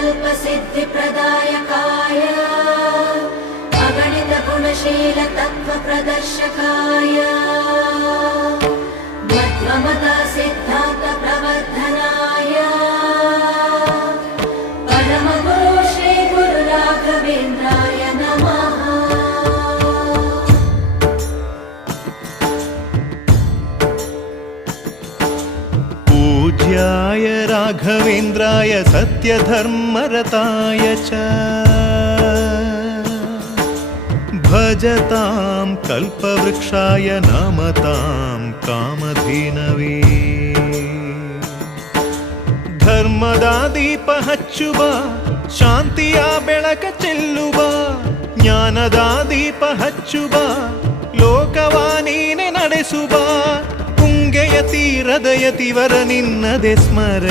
कल्पसिद्धिप्रदायकाय अगणितगुणशीलतत्त्वप्रदर्शकाय मध्वमता सिद्धान्तप्रवर्धनाय परमगुरु श्रीगुरुराघवेन्द्राय नमः। पूज्याय राघवेन्द्राय सत्यधर्मरताय च भजतां कल्पवृक्षाय नमतां कामधेनवे। ಧರ್ಮದ ದೀಪ ಹಚ್ಚುವ ಶಾಂತಿಯ ಬೆಳಕ ಚೆಲ್ಲುವ ಜ್ಞಾನದ ದೀಪ ಹಚ್ಚುವ ಲೋಕವ ನೀನೆ ನಡೆಸುವ ಪುಂಗೆಯ ತೀರದ ಯತಿವರ ನಿನ್ನದೆ ಸ್ಮರ